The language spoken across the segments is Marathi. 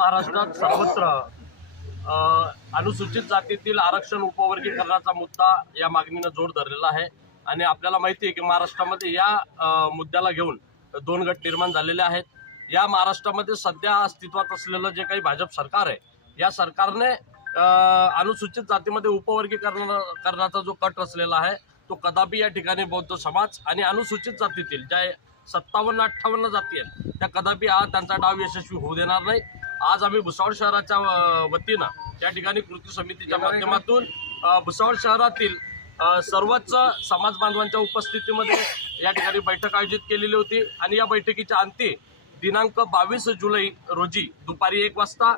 महाराष्ट्रात सर्वत्र अनुसूचित जातीतील आरक्षण उपवर्गीकरणाचा मुद्दा या मागणीनं जोर धरलेला आहे आणि आपल्याला माहिती आहे की महाराष्ट्रामध्ये या मुद्द्याला घेऊन दोन गट निर्माण झालेले आहेत। या महाराष्ट्रामध्ये सध्या अस्तित्वात असलेलं जे काही भाजप सरकार आहे, या सरकारने अनुसूचित जातीमध्ये उपवर्गीकरणाचा जो कट रचलेला आहे तो कदापि या ठिकाणी बौद्ध समाज आणि अनुसूचित जातीतील ज्या 57-58 जाती आहेत त्या कदापि त्यांचा डाव यशस्वी होऊ देणार नाही। आज आम्ही भुसावळ शहराच्या वतीनं या ठिकाणी कृती समितीच्या माध्यमातून भुसावळ शहरातील सर्वच समाज बांधवांच्या उपस्थितीमध्ये या ठिकाणी बैठक आयोजित केलेली होती आणि या बैठकीच्या अंती दिनांक 22 जुलै रोजी दुपारी 1 वाजता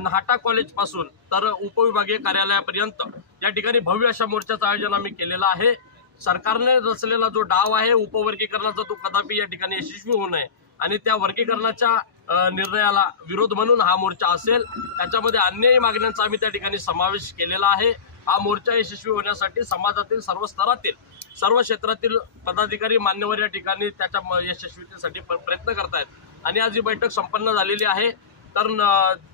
नाहटा कॉलेज पासून तर उपविभागीय कार्यालयापर्यंत या ठिकाणी भव्य अशा मोर्चाचं आयोजन आम्ही केलेलं आहे। सरकारने रचलेला जो डाव आहे उपवर्गीकरणाचा तो कदापि या ठिकाणी यशस्वी होऊ नये आणि त्या वर्गीकरणाच्या निर्णयाला विरोध म्हणून हा मोर्चा असेल। त्याच्यामध्ये अन्यही मागण्यांचा आम्ही त्या ठिकाणी समावेश केलेला आहे। हा मोर्चा यशस्वी होण्यासाठी समाजातील सर्व स्तरातील सर्व क्षेत्रातील पदाधिकारी मान्यवर या ठिकाणी त्याच्या यशस्वीतेसाठी प्रयत्न करतायत आणि आज ही बैठक संपन्न झालेली आहे। तर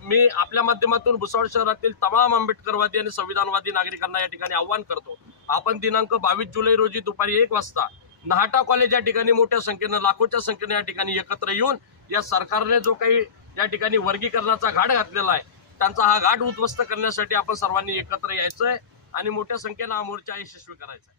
मी आपल्या माध्यमातून भुसावळ शहरातील तमाम आंबेडकरवादी आणि संविधानवादी नागरिकांना या ठिकाणी आव्हान करतो, आपण दिनांक 22 जुलै रोजी दुपारी 1 वाजता नाहटा कॉलेज या ठिकाणी मोठ्या संख्येनं लाखोच्या संख्येने या ठिकाणी एकत्र येऊन या सरकारने जो काही या ठिकाणी वर्गीकरणाचा घाट घातलेला आहे त्यांचा हा घाट उद्ध्वस्त करण्यासाठी आपण सर्वांनी एकत्र यायचंय आणि मोठ्या संख्येनं हा मोर्चा यशस्वी करायचा आहे।